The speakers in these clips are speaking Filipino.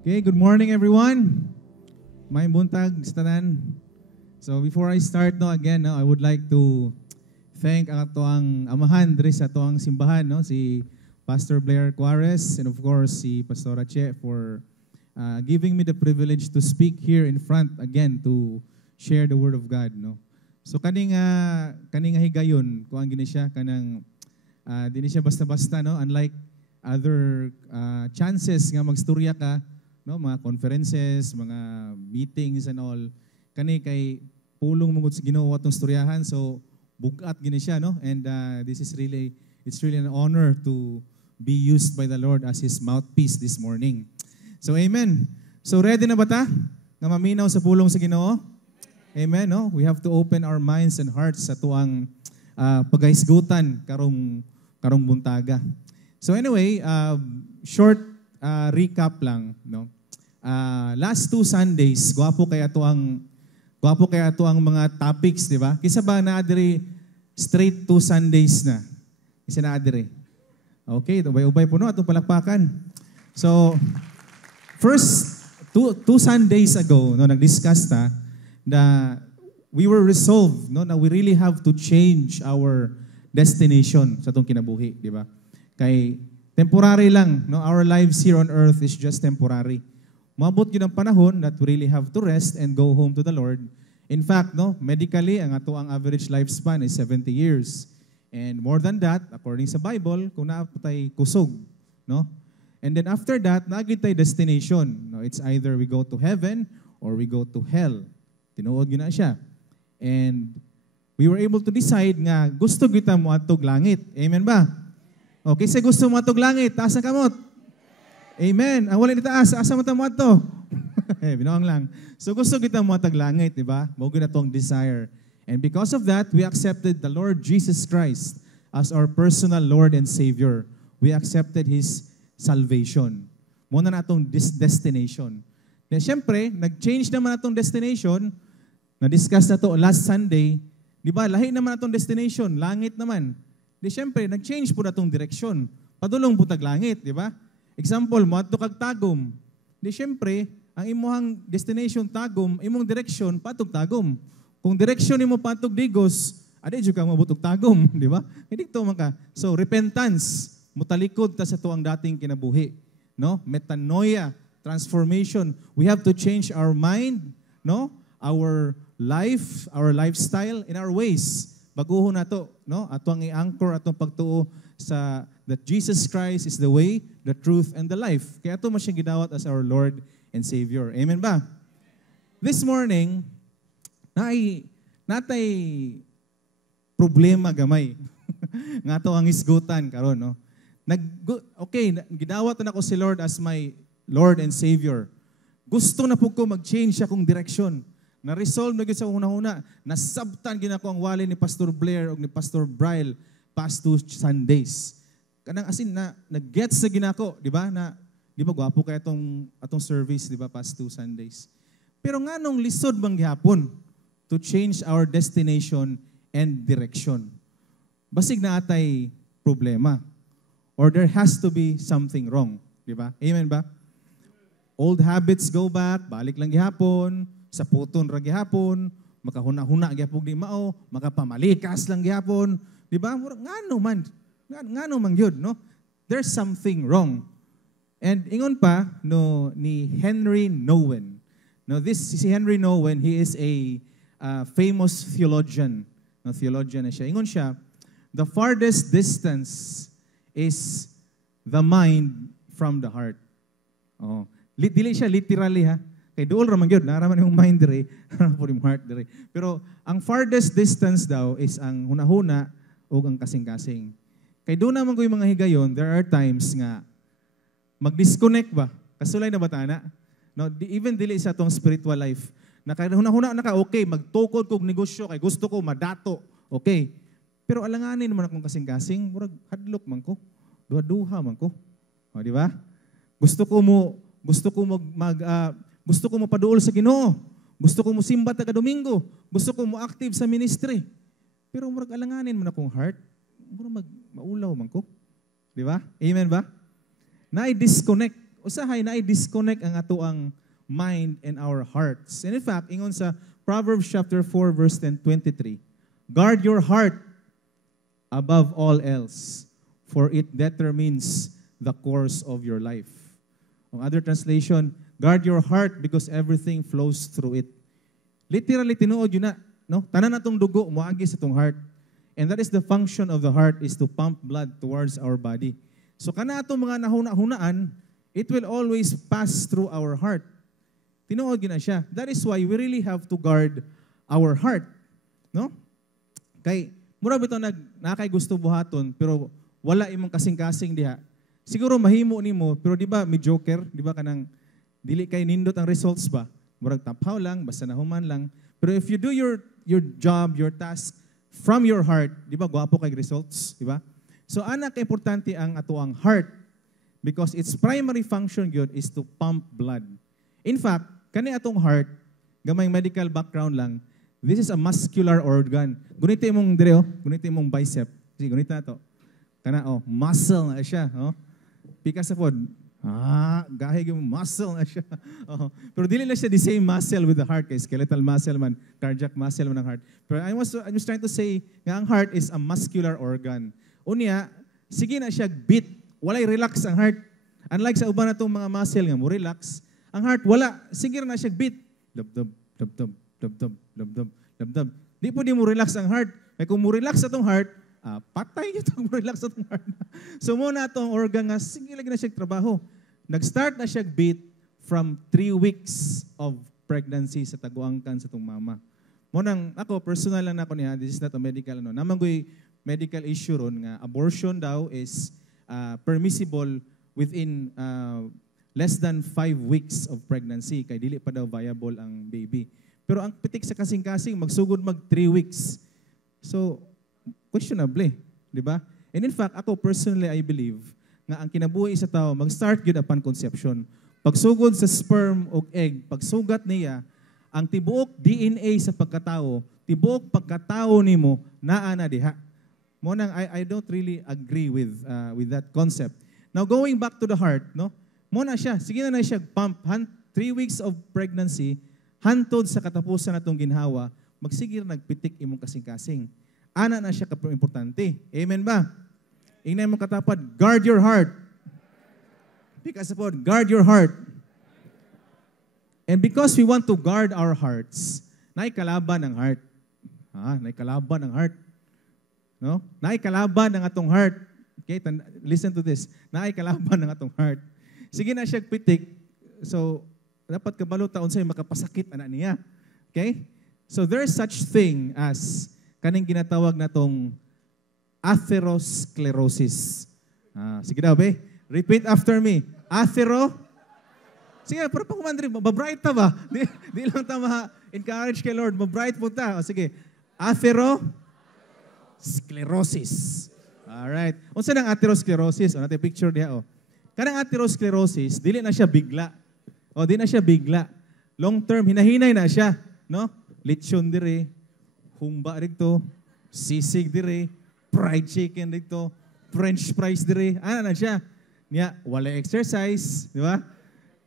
Okay, good morning everyone. May buntag sa tanan. So before I start again, I would like to thank ang atoang amahan diri sa atoang simbahan, si Pastor Blair Juarez and of course si Pastora Che for giving me the privilege to speak here in front again to share the word of God, So kaning higayon kuan gini siya kanang dili siya basta-basta, unlike other chances nga magstorya ka, mga conferences, mga meetings and all, kani kay pulong mungod sa Ginoo atong storyahan, so bugat gini siya, and it's really an honor to be used by the Lord as His mouthpiece this morning. So amen. So ready na ba ta nga maminaw sa pulong sa Ginoo? Amen, We have to open our minds and hearts sa tuang pagahisgutan karong buntaga. So anyway, short recap lang, last 2 Sundays, gwapo kaya to ang mga topics, di ba? Kisa ba na adiri straight 2 Sundays na? Kisa na adiri. Okay, ubay-ubay po atong palakpakan. So first 2 Sundays ago, nag-discuss ta na we were resolved, na we really have to change our destination sa atong kinabuhi, di ba? Kay temporary lang, our lives here on earth is just temporary. Maabot yun ang panahon that we really have to rest and go home to the Lord. In fact, medically, ang average lifespan is 70 years. And more than that, according sa Bible, kung naapatay kusog, And then after that, naagit tayo destination. It's either we go to heaven or we go to hell. Tinuod yun na siya. And we were able to decide nga gusto kita mo atog langit. Amen ba? Okay, sa gusto mo atog langit, taas ang kamot. Amen. Ang wala ni taas, asa mo tamo ato? Binoang lang. So gusto kita mo atog langit, di ba? Mao gyud atong desire. And because of that, we accepted the Lord Jesus Christ as our personal Lord and Savior. We accepted His salvation. Muna na atong destination. Na siyempre, nag-change naman atong destination. Na-discuss na to last Sunday. Di ba? Lahi naman atong destination. Langit naman. Di siyempre, nag-change po na atong direksyon. Padulong po tag langit, di ba? Example, mo ato kag Tagum. Di siyempre, ang imuhang destination Tagum, imong direksyon patog Tagum. Kung direksyon nimo patog Digos, adi jud ka mabutog Tagum, di ba? Hindi to man ka. So repentance, mutalikod ta sa tuang dating kinabuhi, Metanoia, transformation. We have to change our mind, our life, our lifestyle, and our ways. Baguhon nato, atong i-anchor atong pagtuo sa that Jesus Christ is the way, the truth, and the life. Kaya ito mo siyang gidawat as our Lord and Savior. Amen ba? This morning, natay problema gamay. Nga to ang isgutan karon, gidawat na ko si Lord as my Lord and Savior. Gusto na po ko mag-change akong direksyon. Na-resolve na sa una-una. Nasabtan ginako ang wali ni Pastor Blair o ni Pastor Bryle past 2 Sundays. Kanang asin na nag-gets sa ginako, di ba? Na di ba gwapo kay atong service, di ba, past 2 Sundays. Pero nganong lisod bang gihapon to change our destination and direction? Basig na atay problema. Or there has to be something wrong, di ba? Amen ba? Old habits go back, balik lang gihapon, sa puton ra gihapon, makahuna-huna gihapon di mao, makapamalikas lang gihapon, di ba? Ngano man yun, There's something wrong. And ingon pa ni Henry Nouwen. Si Henry Nouwen, he is a famous theologian. Theologian na siya. Ingon siya, the farthest distance is the mind from the heart. Dili siya literally, ha. Kay duol ra man gyud, naraman yung mind dire, for yung heart dire. Pero ang farthest distance daw is ang hunahuna o ang kasing-kasing. Kay doon naman ko yung mga higayon, there are times nga mag-disconnect ba? Kasulay na batana. Even dili sa tong spiritual life. Hunahuna na ka, okay, magtukod kog negosyo, kay gusto ko madato, okay. Pero alanganin naman akong kasing-kasing, murag hadlok man ko, duha-duha man ko. Di ba? Gusto ko mo paduol sa Ginoo. Gusto ko mo simba taga Domingo. Gusto ko mo active sa ministry. Pero murag alanganin man akong heart, murag maulaw man ko. Di ba? Amen ba? Na-disconnect usahay na i-disconnect ang ato ang mind and our hearts. And in fact, ingon sa Proverbs chapter 4 verse 10:23, guard your heart above all else, for it determines the course of your life. Ang other translation, guard your heart because everything flows through it. Literally, tinuod yun na, no? Tanan natong dugo, muagi sa tong heart. And that is the function of the heart, is to pump blood towards our body. So kana atong mga nahuna-hunaan, it will always pass through our heart. Tinuod yun na siya. That is why we really have to guard our heart. No? Kay, mura bito nakay gusto buhaton, pero wala imong kasing-kasing diha. Siguro mahimo nimo, pero di ba mediocre, di ba kanang dili kay nindot ang results ba? Murag taphaw lang, basta nahuman lang. Pero if you do your job, your task from your heart, di ba gwapo kay results, di ba? So ana ka importante ang ato ang heart, because its primary function gyud is to pump blood. In fact, kani atong heart, gamay medical background lang, this is a muscular organ. Gunita imong dire, gunita imong bicep. Sige, gunita na to. Kana, muscle na siya. Pika sa pod, gahe yung muscle na siya. Pero dili na siya the same muscle with the heart, kay skeletal muscle man, cardiac muscle man ang heart. Pero I'm just trying to say, nga ang heart is a muscular organ. Unya, sige na siya beat, walay relax ang heart. Unlike sa uban natong mga muscle nga mo relax, ang heart wala, sige na siya beat. Dub-dub, dub-dub, dub-dub, dub-dub, dub-dub. Di po di mo relax ang heart. Kaya kung mo relax atong heart, patay ito mo relax atong heart. So muna atong organ nga, sige lagi na siya trabaho. Nag-start na siya beat from 3 weeks of pregnancy sa taguangkan sa tong mama. Munang ako, personal lang ako niya, this is not a medical, namangoy medical issue ron nga abortion daw is permissible within less than 5 weeks of pregnancy, kay dili pa daw viable ang baby. Pero ang pitik sa kasing-kasing, magsugod mag 3 weeks. So, questionable, di ba? And in fact, ako personally, I believe, nga ang kinabuhi sa tao, mag-start yun upon conception. Pagsugod sa sperm o egg, pagsugat niya, ang tibuok DNA sa pagkatao, tibuok pagkatao nimo, naa na diha. Monang, I don't really agree with that concept. Now, going back to the heart, no? Muna siya, sige na siya pump, 3 weeks of pregnancy, hantod sa katapusan natong ginhawa, magsigir nagpitik imong kasing-kasing. Ana na siya importante. Amen ba? Ingnan mo katapad, guard your heart. Because upon, guard your heart. And because we want to guard our hearts, naikalaban ang heart. Naikalaban ang heart. No? Naikalaban ang atong heart. Okay, listen to this. Naikalaban ang atong heart. Sige na siya pitik. So, dapat kabalo taon sa'yo makapasakit anak niya. Okay? So, there is such thing as kaning ginatawag na tong atherosclerosis. Sige daw, be. Repeat after me. Sige, pero pag kumandri, mabright ta ba? Di lang ta ma-encourage kay Lord. Mabright po ta. Sige. Atherosclerosis. Alright. Unsa nang atherosclerosis? Natin picture diha, Kanang atherosclerosis, dili na siya bigla. Di na siya bigla. Long term, hinahinay na siya. No? Lechon dire, humba dito, sisig dire, fried chicken dito, French fries dire. Ano na siya? Niya, wala exercise. Di ba?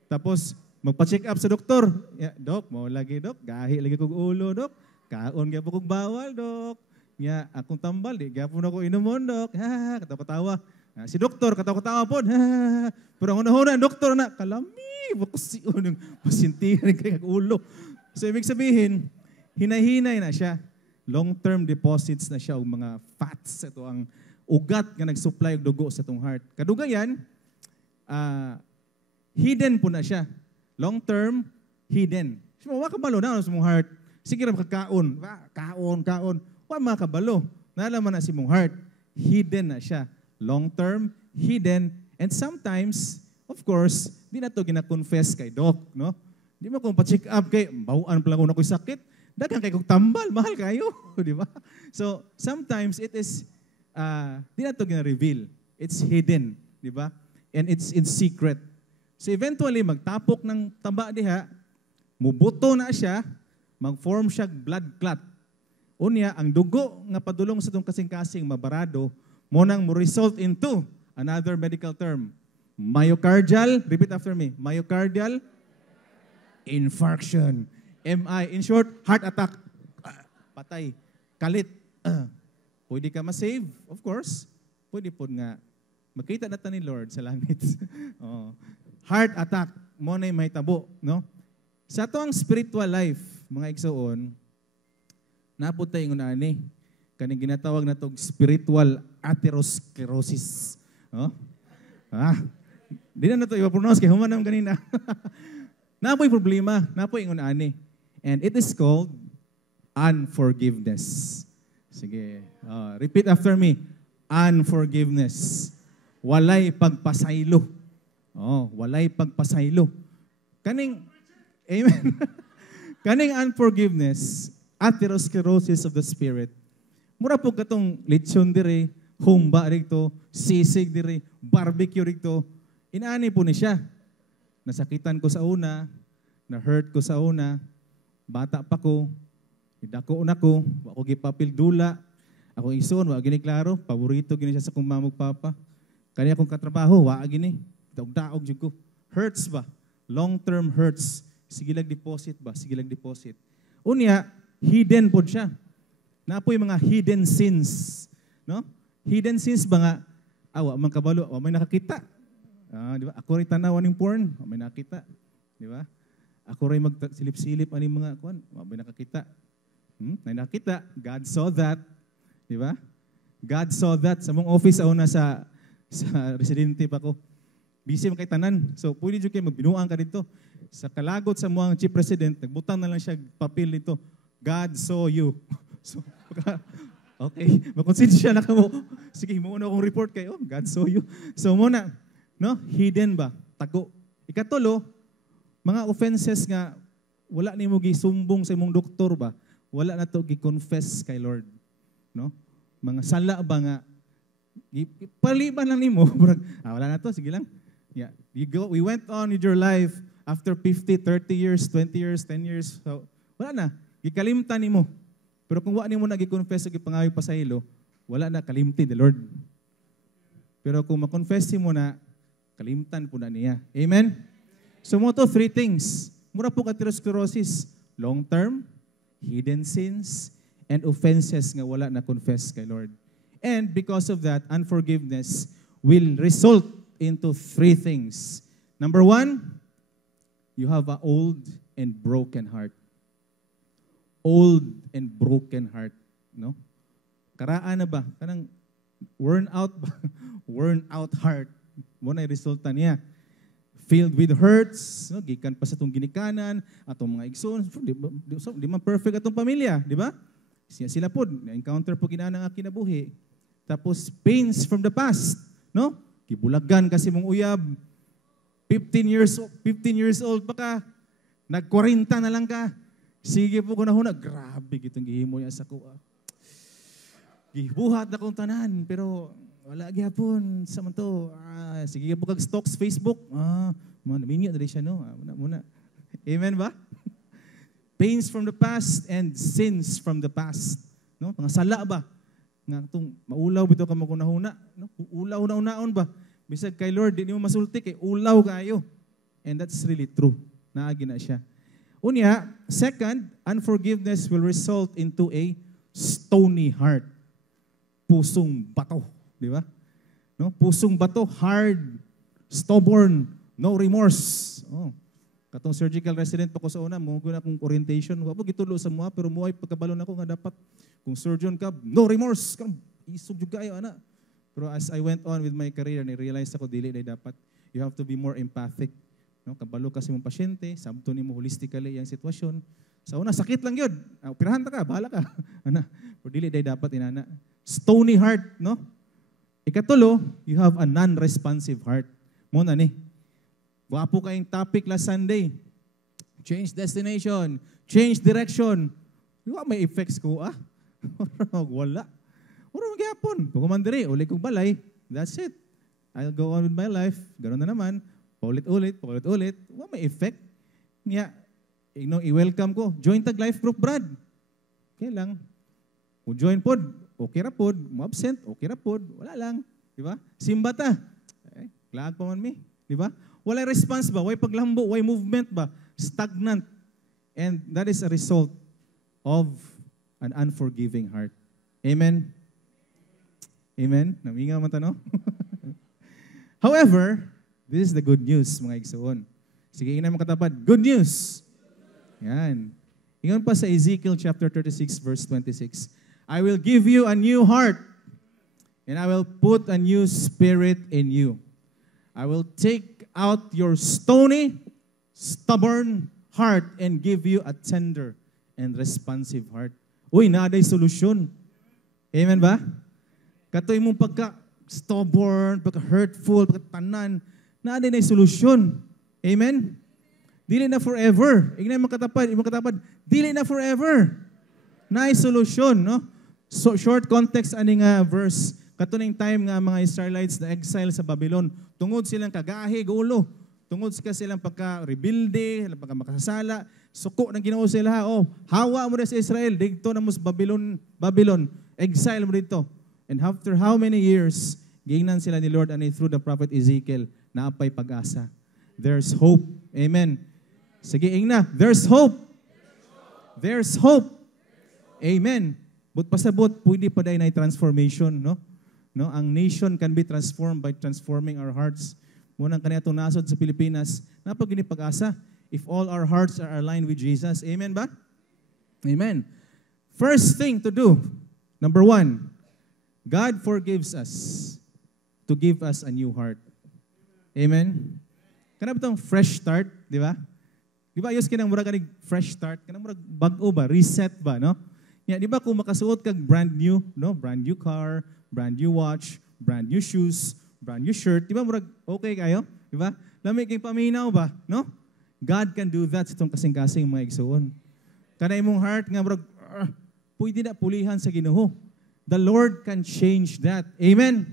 Tapos, magpa-check up sa doktor. Dok, mo lagi, Dok. Gahi lagi kong ulo, Dok. Kaon kaya po kong bawal, Dok. Niya, akong tambal, di kaya po na ko inumon, Dok. Katawa-tawa. Si doktor, katawa-tawa po. Pero ang una-una, doktor na, kalami, bakusiyon yung pasintihan kaya ulo. So, ibig sabihin, hinahinay na siya. Long-term deposits na siya o mga fats. Ito ang ugat nga nag-supply og dugo sa itong heart. Kadugayan, hidden po na siya. Long-term, hidden. So, makabalo na sa mong heart. Sige na makakaon. Kaon. Makabalo. Nalaman na si mong heart. Hidden na siya. Long-term, hidden, and sometimes, of course, di na ito gina-confess kay Doc, no? Di mo kung pa-check up kay, bawaan pala ko na ko'y sakit, dagang kay kong tambal, mahal kayo, di ba? So, sometimes it is, di na ito gina-reveal. It's hidden, di ba? And it's in secret. So, eventually, magtapok ng taba diha, mubuto na siya, mag-form siya blood clot. Unya, ang dugo nga padulong sa itong kasing-kasing mabarado, mo nang mo result into another medical term, Myocardial, repeat after me. Myocardial infarction. MI, in short, heart attack. Patay. Kalit. Pwede ka ma-save? Of course. Pwede po nga. Makita na ni Lord sa langit. Oh. Heart attack. Mo na may tabo. No? Sa ito ang spiritual life, mga igsoon, naputay yung ani. Kaning ginatawag na itong spiritual atherosclerosis. Oh? Di na ito, ipapronounce kaya humanam kanina. Napoy problema, napoy yung ani. And it is called unforgiveness. Sige, repeat after me. Unforgiveness. Walay pagpasaylo. Walay pagpasaylo. Kaning, amen. Kaning unforgiveness, atherosclerosis of the spirit. Mura po katong lechon dire, humba rito, sisig dire, barbecue rito. Inaani po ni siya. Nasakitan ko sa una, na-hurt ko sa una, bata pa ko, idako na ko, wako gipapil dula, ako ison, wa gini klaro, paborito gini siya sa kong mamog papa. Kanya akong katrabaho, wa gini, daog-daog jud ko. Hurts ba? Long-term hurts. Sige lang deposit ba? Sige lang deposit. Unya, hidden po siya. Napoy mga hidden sins. No? Hidden sins ba nga, wa man kabalo, wa may nakakita. Di ba? Ako rin tanawan ng porn, wa may nakita. Di ba? Ako rin magsilip-silip ani mga kuan, wa may nakakita. May nakita, God saw that. Di ba? God saw that. Sa mong office una sa residente pa ko. Busy man kay tanan. So, pwede dyan kayo magbinuang ka dito. Sa kalagot sa mga chief president, nagbutang na lang siya papel dito. God saw you. So, okay. Makonsensya na ka mo. Sige, muna akong report kayo. God saw you. So, muna, no? Hidden ba? Tago. Ikatulo, mga offenses nga, wala ni mo gisumbong sa imong doktor ba? Wala na to gi-confess kay Lord. No? Mga sala ba nga, paliban lang nimo. Wala na to, sige lang. Yeah. We went on with your life after 50, 30 years, 20 years, 10 years. So, wala na. Gikalimtan nimo. Pero kung wala nimo na gi-confess o gipangayo pa sa ilo, wala na, kalimtin the Lord. Pero kung ma-confess mo na, kalimtan po na niya. Amen? So, mo to, three things. Mura po atherosclerosis. Long-term, hidden sins, and offenses nga wala na confess kay Lord. And because of that, unforgiveness will result into three things. Number one, you have an old and broken heart. Old and broken heart. No? Karaan na ba? Kanang worn out ba? Worn out heart. Muna yung resulta niya. Filled with hurts, no? Gikan pa sa itong ginikanan, atong mga igsoon, di man perfect atong pamilya, di ba? Sila po, na-encounter po kinanang kinabuhi. Tapos, pains from the past, no? Kibulagan kasi mong uyab, 15 years old pa ka, nag-40 na lang ka, sige po ko na huna, grabe gitong gihimo yan sa kuha. Gibuhat na kong tanan, pero wala gyapon sa man to. Sige po kag stocks Facebook. Minyo na siya no. Muna. Amen ba? Pains from the past and sins from the past. No? Mga sala ba? Nga tong maulaw bitaw ka magunahuna, no? Ulaw na unaon ba? Bisag kay Lord di mo masulti kay ulaw kayo. And that's really true. Naagi na siya. Unya, second, unforgiveness will result into a stony heart. Pusong bato. Di ba? No? Pusong bato, hard, stubborn, no remorse. Katong surgical resident pa ko sa una, mo na akong orientation, wala po gitulo sa mga, pero muay pagkabalon ako nga dapat, kung surgeon ka, no remorse, isog juga kayo, ana. Pero as I went on with my career, na-realize ako, dili na dapat, you have to be more empathic. No? Kabalo kasi mong pasyente, sabto ni mo holistically yung sitwasyon. Sa una, sakit lang yun. Operahan ta ka, bahala ka. Ana, pero dili na dapat inana. Stony heart, no? Ikatulo, you have a non-responsive heart. Muna ni. Wapo kayong topic last Sunday. Change destination. Change direction. May effects ko, wala. Wala magyapon. Kung kumandiri, uli kong balay. That's it. I'll go on with my life. Ganun na naman. Paulit-ulit. May effect. Niya, i-welcome ko. Join tag life group, Brad. Okay lang. Kung join pod, okay ra pod. Mo absent, okay ra pod. Wala lang. Di ba? Simba ta. Laag pa man mi, di ba? Walay response ba? Way paglambo, way movement ba? Stagnant. And that is a result of an unforgiving heart. Amen? Amen? Naminga man tanong? However, this is the good news, mga igsoon. Sige, ingnan mo katapat. Good news! Yan. Ingon pa sa Ezekiel chapter 36, verse 26. I will give you a new heart, and I will put a new spirit in you. I will take out your stony, stubborn heart and give you a tender and responsive heart. Uy, naaday solusyon. Amen ba? Katoy mong pagka-stubborn, pagka-hurtful, pagka-tanan, naaday na solusyon. Amen? Dili na forever. Ingnan mo katapad, dili na forever. Naay solusyon, no? So, short context ani nga verse. Katuning time nga mga Israelites na exile sa Babylon, tungod silang kagahi, gulo. Tungod silang pagka-rebuilde, pagka makasala, suko ng Ginoo sila. Oh, hawa mo na sa Israel, dito na mo sa Babylon, exile mo dito. And after how many years, gingnan sila ni Lord ani through the prophet Ezekiel, naapay pag-asa. There's hope. Amen. Sige, ingna, there's hope. There's hope. Amen. But pasabot, pwede pa dahil na transformation, no? No, ang nation can be transformed by transforming our hearts. Munang kanina itong nasod sa Pilipinas, napagini pag-asa if all our hearts are aligned with Jesus. Amen ba? Amen. First thing to do, number 1, God forgives us to give us a new heart. Amen? Kana ba itong fresh start, di ba? Di ba, ayos kinang murag kanig fresh start, kanang murag bago ba, reset ba, no? Yeah, di ba kung makasuot kag brand new, no? Brand new car, brand new watch, brand new shoes, brand new shirt, di ba murag okay kayo? Di ba? Lamig kayong paminaw ba, no? God can do that sa itong kasing-kasing mga igsoon. Kana imong heart nga murag pwede na pulihan sa Ginoo. The Lord can change that. Amen.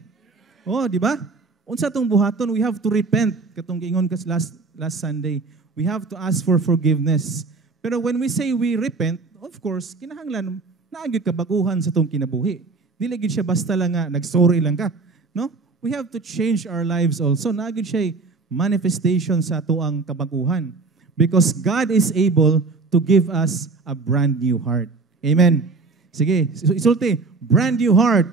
Oh, di ba? Unsa tong buhaton, we have to repent. Katong giingon kas last Sunday, we have to ask for forgiveness. Pero when we say we repent, of course, kinahanglan naagid ka baguhan sa tong kinabuhi. Dili gid siya basta lang nga nagsorry lang ka, no? We have to change our lives also. Naagid siya manifestation sa tuang kabaguhan. Because God is able to give us a brand new heart. Amen. Sige, isulti, brand new heart.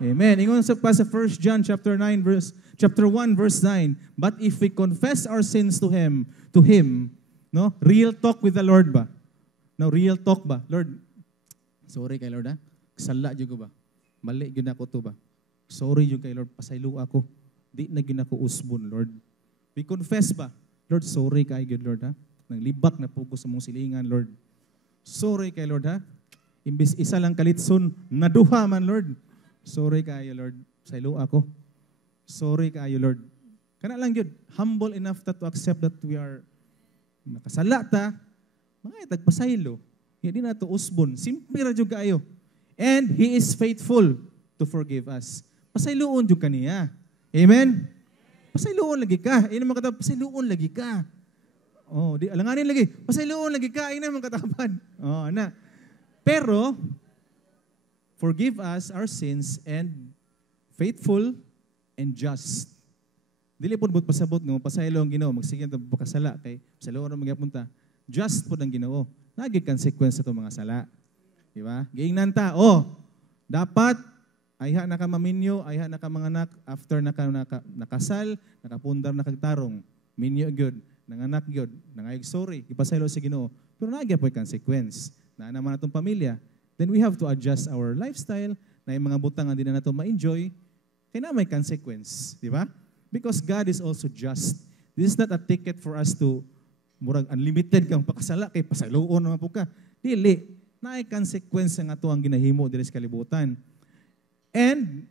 Amen. Ingon sa 1 John chapter 1 verse 9. But if we confess our sins to him, no? Real talk with the Lord ba? No, real talk ba? Lord, sorry kay Lord ha. Sala jud ko ba? Mali gyud ako to ba? Sorry jud kay Lord, pasaylo ako. Di na gyud ako usbon, Lord. We confess ba? Lord, sorry kay gyud Lord ha. Nang libak na pugo sa mong silingan, Lord. Sorry kay Lord ha. Imbis isa lang kalitson, naduha man, Lord. Sorry kayo, Lord. Saylo ako. Sorry kayo, Lord. Kana lang yun, humble enough to accept that we are nakasala ta, mga itagpasaylo. Hindi na ito usbon. Simple ra jud kayo. And He is faithful to forgive us. Pasayloon jud kaniya. Amen? Pasayloon lagi ka. Ino man katapad, pasayloon lagi ka. Oh, di alanganin lagi. Pasayloon lagi ka. Ino man katapad. Oh, na. Pero, forgive us our sins and faithful and just. Dili po pasabot no, pasaylo ang Ginoo, magsigyan ta pakasala kay pasaylo ra magyapunta. Just po ang Ginoo. Nagi consequence sa to mga sala. Di ba? Giingnan ta, dapat ayha na ka maminyo, ayha na ka manganak after nakasal, nakapundar na kagtarong. Minyo gyud, nanganak gyud, nangayog sorry, ipasaylo sa Ginoo. Pero nagi po consequence. Na naman natong pamilya, then we have to adjust our lifestyle na yung mga butang nga di na nato ma-enjoy, kaya na may consequence, di ba? Because God is also just. This is not a ticket for us to murag unlimited kang pakasala kay pasayloon naman po ka. Dili, na ay consequence nga to ang ginahimo diri sa kalibutan. And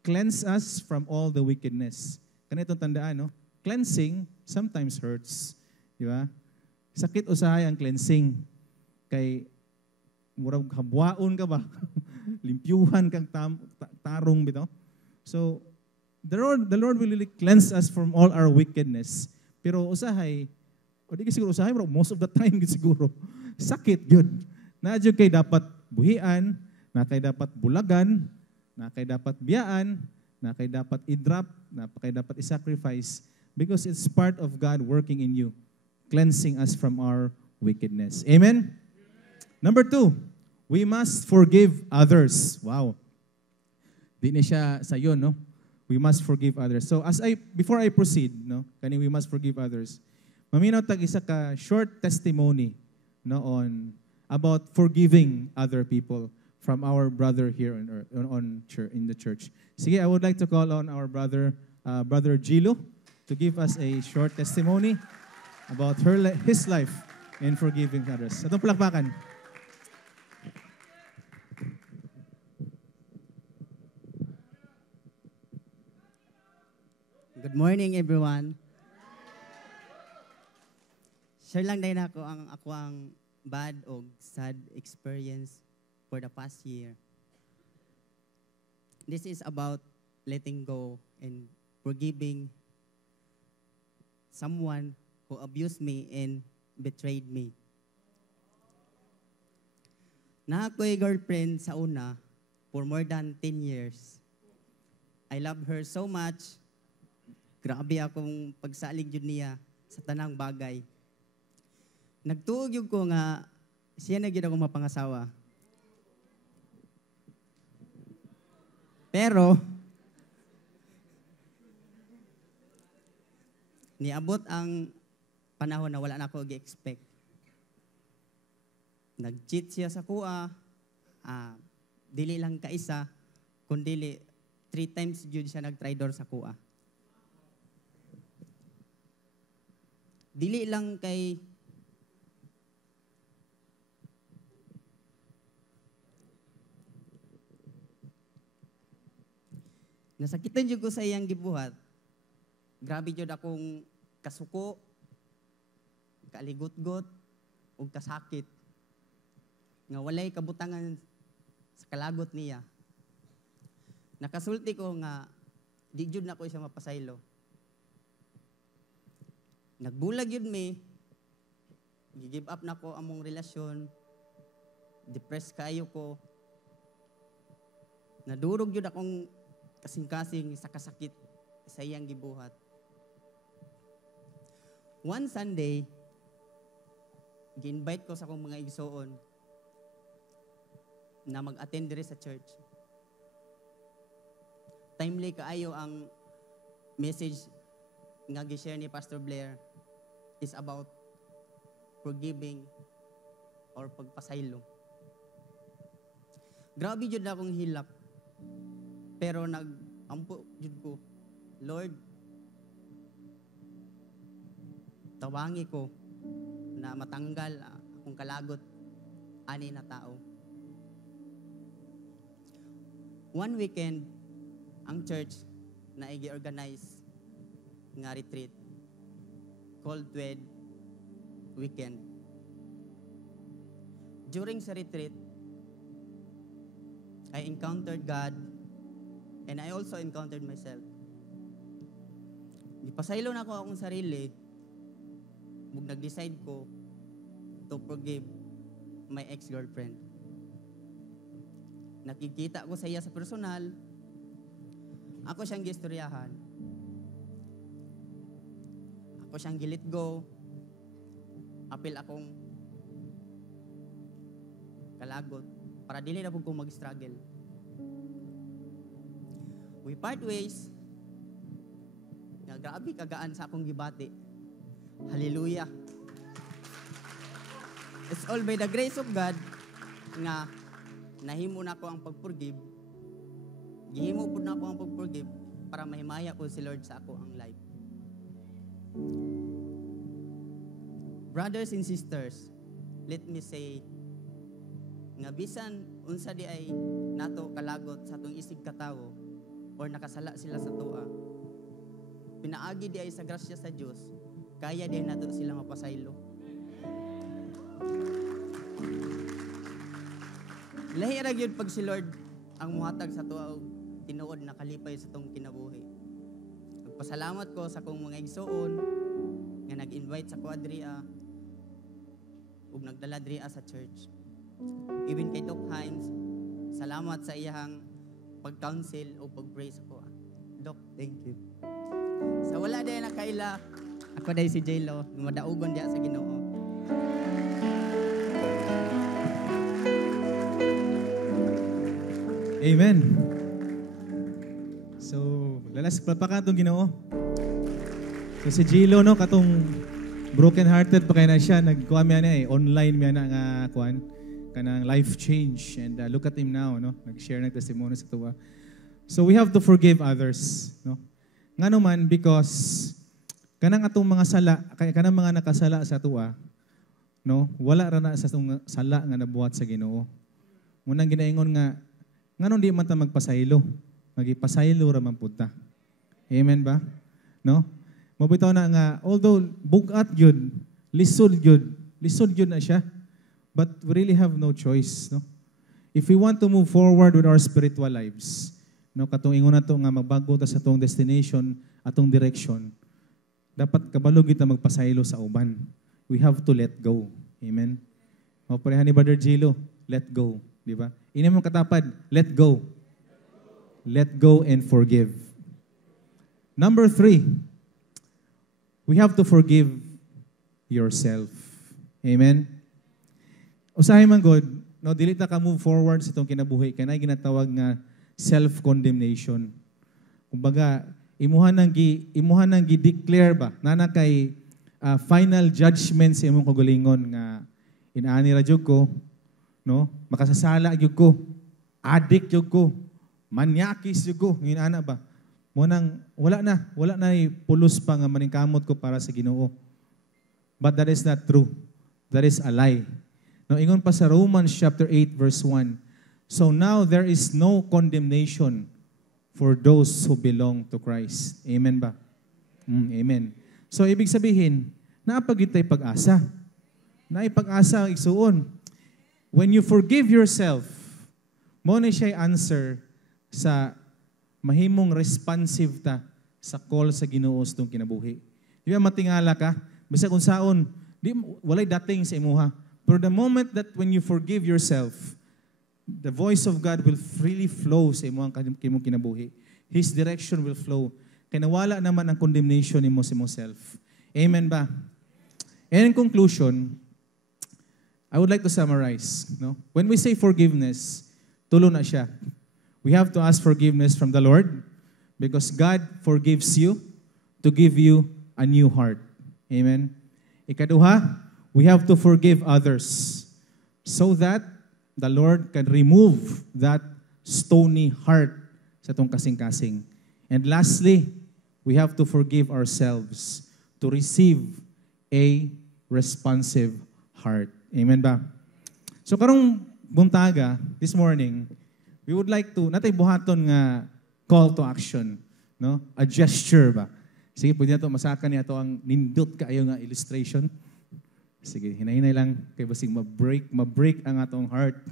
cleanse us from all the wickedness. Kanitong tandaan, no? Cleansing sometimes hurts, di ba? Sakit usahay ang cleansing. Kay murag habwaon ka ba? Limpyuhan kang tarong bitaw. So the Lord will really cleanse us from all our wickedness. Pero usahay, o di ka siguro usahay, bro, most of the time siguro, sakit yun. Nadyo kay dapat buhian, na kay dapat bulagan, na kay dapat biyaan, na kay dapat i-drop, na kay dapat i-sacrifice, because it's part of God working in you, cleansing us from our wickedness. Amen? Number 2, we must forgive others. Wow. Di na siya sa yun, no? We must forgive others. So before I proceed, no, kani we must forgive others. Maminaw tag isa ka short testimony, no, on about forgiving other people from our brother here in the church. Sige, I would like to call on our brother Gilo to give us a short testimony about his life in forgiving others. Atong palakpakan. Good morning, everyone. Share lang din ako ang bad o sad experience for the past year. This is about letting go and forgiving someone who abused me and betrayed me. Na ako'y girlfriend sa una for more than 10 years. I love her so much. Grabe akong pagsalig yun niya sa tanang bagay. Nagtuog yun ko nga siya na yun akong mapangasawa. Pero, niabot ang panahon na wala na ako i-expect. Nag-cheat siya sa kuha, dili lang kaisa, kundi 3 times yun siya nag-tridor sa kuha. Dili lang kay nasakitan jud ko sa iyang gibuhat. Grabe jud akong kasuko, kaaligot-got, ug kasakit. Nga walay kabutangan sa kalagot niya. Nakasulti ko nga di jud na ko siya mapasaylo. Nagbulag yun me, gi-give up na ko among relasyon, depressed kayo ko, nadurog yun akong kasing-kasing sa kasakit sa iyang gibuhat. One Sunday, gi-invite ko sa akong mga igsoon na mag-attend diri sa church. Timely kaayo ang message nga gi-share ni Pastor Blair is about forgiving or pagpasaylo. Grabe jud akong hilak. Pero nag-ampo jud ko, Lord, tawangi ko na matanggal akong kalagot ani na tao. One weekend, ang church na i-organize nga retreat called Wed Weekend. During sa retreat, I encountered God and I also encountered myself. Ipasaylo na ko akong sarili, bug nag-decide ko to forgive my ex-girlfriend. Nakikita ko sa iya sa personal, ako siyang gistoryahan. Ako siyang gilit go, apil akong kalagot, para dili na po kong mag-struggle. We part ways, nga grabe kagaan sa akong gibati. Hallelujah. It's all by the grace of God, nga nahimo na ko ang pag-forgive, gihimo po na ko ang pag-forgive, para mahimaya ko si Lord sa ako ang life. Brothers and sisters, let me say, nga bisan unsa di ay nato kalagot sa atong isig katawo or nakasala sila sa tuwa, pinaagi di ay sa grasya sa Dios, kaya di nato sila mapasaylo. Lahi ra gyud pag si Lord ang muhatag sa tuwa og tinuod na kalipay sa tong kinabuhi. Nagpasalamat ko sa akong mga igsoon nga nag-invite sa Quadria ug nagdala diriya sa church. Even kay Doc Hines, salamat sa iyang pag-counsel o pag-pray sa ko. Dok, thank you. Sa wala din nakaila, ako dahil si J-Lo, madaugon diya sa Ginoo. Amen. So, lalas palpakan itong Ginoo. So si Gilo, no, katong broken-hearted pa kaya na siya, nagkuha niya na online niya na nga kuhan, kanang life change. And look at him now, no, nag-share ng testimony sa tuwa. So we have to forgive others, no. Nga naman, because kanang atong mga sala, kanang mga nakasala sa tuwa, no, wala ra na sa atong sala nga nabuhat sa Ginoo. Munang ginaingon nga, nganong di man ta magpasaylo, magipasaylo ra man pud ta. Amen ba? No? Mabitaw na nga, although bugat yun, lisod yun na siya, but we really have no choice, no? If we want to move forward with our spiritual lives, no, katong ingon nato nga magbago ta sa atong destination, atong direction, dapat kabalo kita magpasaylo sa uban. We have to let go. Amen. O pareha ni Brother Gilo, let go, di ba? Ini mo katapad, let go. Let go and forgive. Number 3, we have to forgive yourself. Amen? Usahay man God, no, dili ta ka move forward sa itong kinabuhi, kanay ginatawag nga self-condemnation. Kumbaga, imuhan nang gi-declare ba, nana kay final judgment sa imong kagalingon nga inaani ra jud ko, no? Makasasala jud ko, addict jud ko, manyakis jud ko, inaana ba? Munang wala na pulos pa nga maningkamot ko para sa Ginoo. But that is not true. That is a lie. No, ingon pa sa Romans chapter 8 verse 1. So now there is no condemnation for those who belong to Christ. Amen ba? Amen. So ibig sabihin, naapagitay pag-asa. Naipag-asa ang igsuon. When you forgive yourself, mo na siya answer sa mahimong responsive ta sa call sa Ginoo sa itong kinabuhi. Di ba matingala ka? Basta kung saon, walay dating sa imuha. Pero the moment that when you forgive yourself, the voice of God will freely flow sa imong kinabuhi. His direction will flow. Kaya nawala naman ang condemnation mo sa imong self. Amen ba? And in conclusion, I would like to summarize. No? When we say forgiveness, tulo na siya. We have to ask forgiveness from the Lord because God forgives you to give you a new heart. Amen? Ikaduha, we have to forgive others so that the Lord can remove that stony heart sa itong kasing-kasing. And lastly, we have to forgive ourselves to receive a responsive heart. Amen ba? So karong buntaga, this morning, we would like to, natay buhaton nga call to action, no? A gesture ba? Sige, pwede na ito, masakan niya ito ang nindot kaayo nga illustration. Sige, hinay-hinay lang, kay basig ma-break ang atong heart.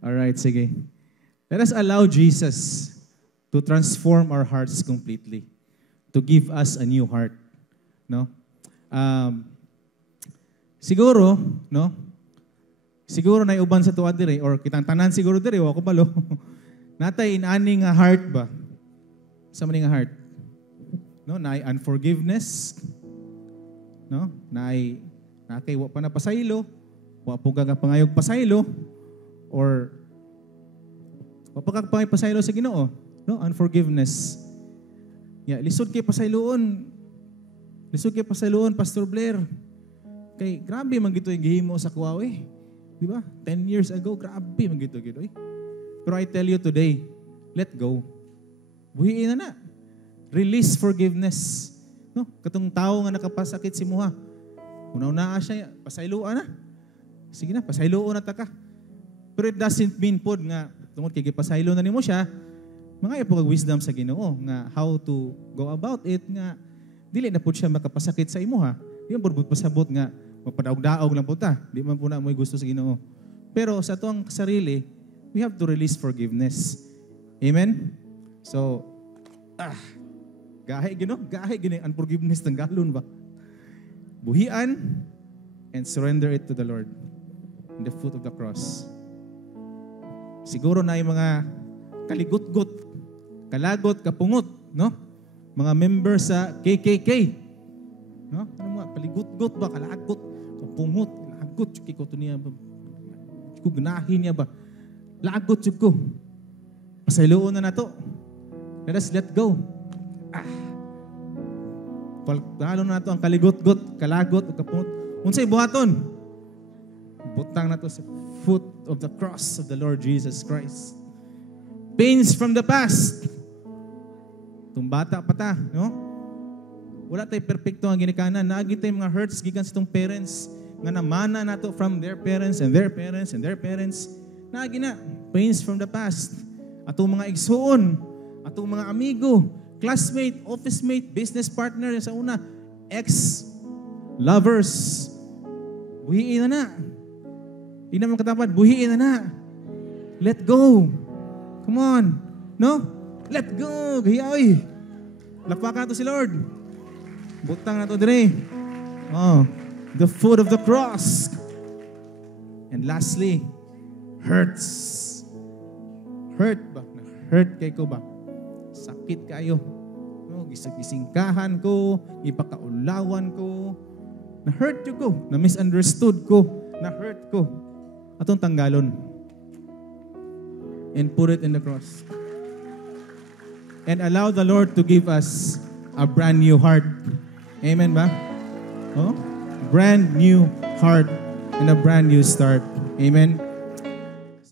Alright, sige. Let us allow Jesus to transform our hearts completely, to give us a new heart, no? Siguro, no? Siguro na uban sa tuwa dire or kitang tanan siguro dire wa ko balo. Natay inani nga heart ba? Sa man nga heart? No, naay unforgiveness. No? Naay kay wa pa na pasaylo, wa po ka pangayog pasaylo or wa pa ka pasaylo sa Ginoo, no? Unforgiveness. Yeah, lisod kay pasayloon. Lisod kay pasayloon, Pastor Blair. Kay grabe man gito yung gihimo sa kuwaw eh. Di ba? 10 years ago, grabe man gito. Eh. Pero I tell you today, let go. Buhiin na. Release forgiveness. No? Katong tao nga nakapasakit si Muha. Una-una siya, pasayloan na. Sige na, pasayloon na ta ka. Pero it doesn't mean po nga, tungkol kay pasaylo na ni mo siya, mga ipag wisdom sa Ginoo nga how to go about it nga dili na po siya makapasakit sa imo ha. Di man pud pasabot nga magpadaog-daog lang po ta. Di man po na mo'y gusto sa Ginoo. Pero sa tuang sarili, we have to release forgiveness. Amen? So, gahe gini unforgiveness ng galon ba? Buhian and surrender it to the Lord in the foot of the cross. Siguro na yung mga kalagot, kapungot, no? Mga member sa KKK. No? Ano mga paligot-got ba, kalagot, kapungot, lagot, chuki ko to niya ba? Ko ganahin niya ba? Lagot chuk ko. Pasayloon na to. Let us let go. Palalo na to ang kaligot-got, kalagot, kapungot. Unsay buhaton? Butang na to sa foot of the cross of the Lord Jesus Christ. Pains from the past. Itong bata pa ta, no? Wala tayo perfecto ang ginikanan. Naagi tayo mga hurts gikan sa itong parents nga namana na to from their parents and their parents and their parents. Naagi na. Pains from the past. Atong mga igsoon, atong mga amigo, classmate, office mate, business partner sa una, ex-lovers. Buhiin na na. Hindi naman katapad, buhiin na na. Let go. Come on. No? Let go. Gahiyaoy. Lapakan to si Lord. Butang na to dire. Oh, the foot of the cross. And lastly, hurts. Hurt ba? Hurt kay ko ba? Sakit kayo. No, gisingkahan ko, ipakaulawan ko. Na-hurt ko. Na-misunderstood ko. Na-hurt ko. Atong tanggalon. And put it in the cross. And allow the Lord to give us a brand new heart. Amen ba? Oh? Brand new heart and a brand new start. Amen?